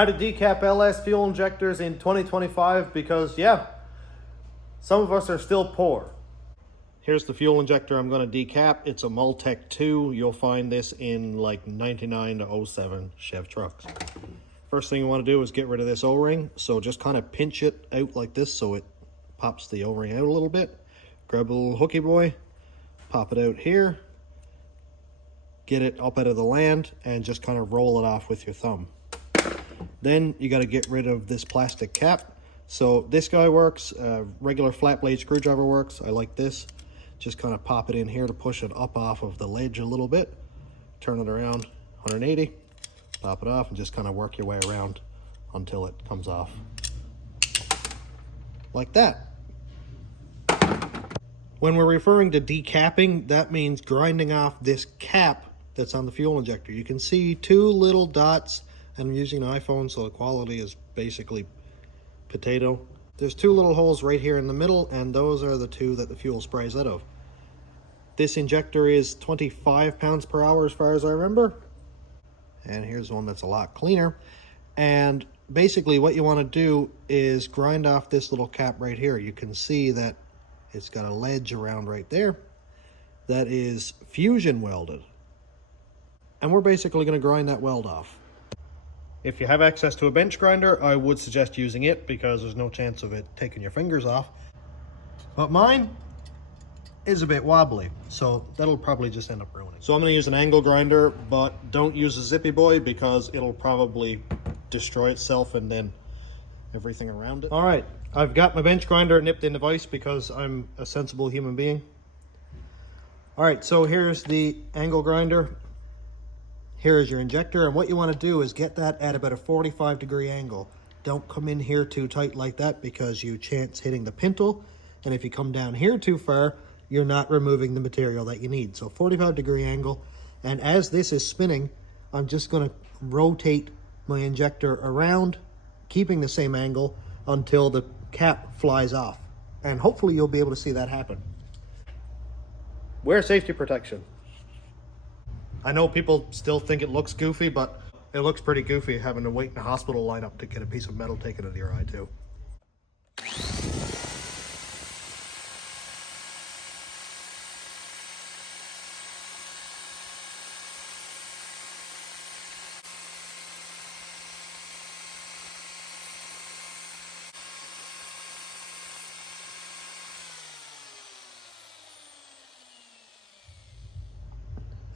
How to decap LS fuel injectors in 2025 because, yeah, some of us are still poor. Here's the fuel injector I'm going to decap. It's a Multec 2. You'll find this in like 99 to 07 Chev trucks. First thing you want to do is get rid of this O-ring. So just kind of pinch it out like this so it pops the O-ring out a little bit. Grab a little hooky boy, pop it out here, get it up out of the land, and just kind of roll it off with your thumb. Then you got to get rid of this plastic cap. So this guy works, regular flat blade screwdriver works. I like this. Just kind of pop it in here to push it up off of the ledge a little bit. Turn it around 180, pop it off, and just kind of work your way around until it comes off. Like that. When we're referring to decapping, that means grinding off this cap that's on the fuel injector. You can see two little dots, and I'm using an iPhone, so the quality is basically potato. There's two little holes right here in the middle, and those are the two that the fuel sprays out of. This injector is 25 pounds per hour as far as I remember. And here's one that's a lot cleaner. And basically what you want to do is grind off this little cap right here. You can see that it's got a ledge around right there that is fusion welded. And we're basically going to grind that weld off. If you have access to a bench grinder, I would suggest using it because there's no chance of it taking your fingers off. But mine is a bit wobbly, so that'll probably just end up ruining. So I'm going to use an angle grinder, but don't use a zippy boy because it'll probably destroy itself and then everything around it. All right, I've got my bench grinder nipped in the vise because I'm a sensible human being. All right, so here's the angle grinder. Here is your injector, and what you want to do is get that at about a 45-degree angle. Don't come in here too tight like that because you chance hitting the pintle, and if you come down here too far, you're not removing the material that you need. So 45-degree angle, and as this is spinning, I'm just going to rotate my injector around, keeping the same angle until the cap flies off, and hopefully you'll be able to see that happen. Wear safety protection. I know people still think it looks goofy, but it looks pretty goofy having to wait in a hospital lineup to get a piece of metal taken out of your eye too.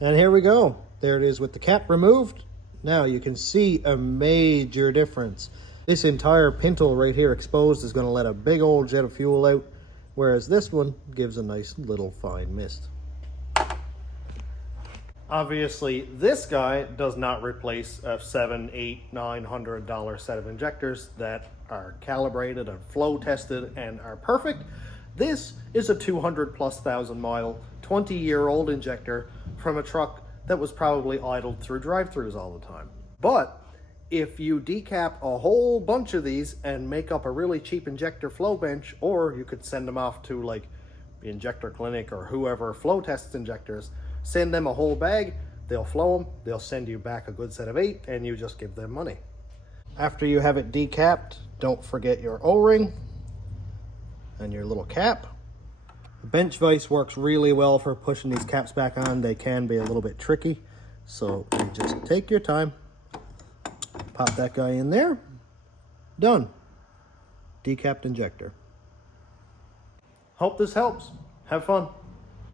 And here we go. There it is with the cap removed. Now you can see a major difference. This entire pintle right here exposed is going to let a big old jet of fuel out, whereas this one gives a nice little fine mist. Obviously, this guy does not replace a $700, $800, $900 set of injectors that are calibrated and flow tested and are perfect. This is a 200,000+ mile, 20-year-old injector from a truck that was probably idled through drive-thrus all the time. But if you decap a whole bunch of these and make up a really cheap injector flow bench, or you could send them off to like the injector clinic or whoever flow tests injectors, send them a whole bag, they'll flow them, they'll send you back a good set of 8, and you just give them money. After you have it decapped, don't forget your O-ring and your little cap. The bench vise works really well for pushing these caps back on. They can be a little bit tricky, so you just take your time, pop that guy in there, done. Decapped injector. Hope this helps. Have fun.